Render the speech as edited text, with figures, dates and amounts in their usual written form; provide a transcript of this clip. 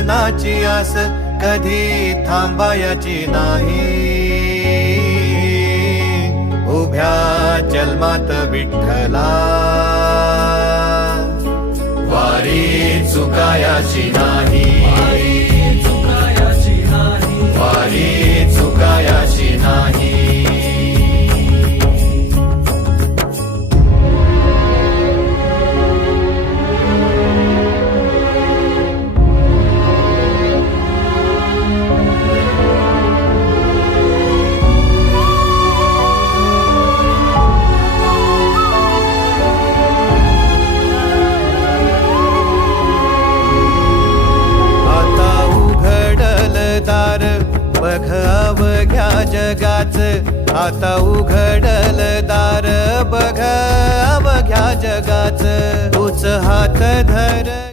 दर्शनाची आस कधी थांबायची नाही. उभ्या जन्मात विठ्ठला वारी चुकायाची नाही. वारी चुकायाची नाही. बघ अवघ्या जगाच, आता उघडल दार बघ अवघ्या जगाच. तूच हात धर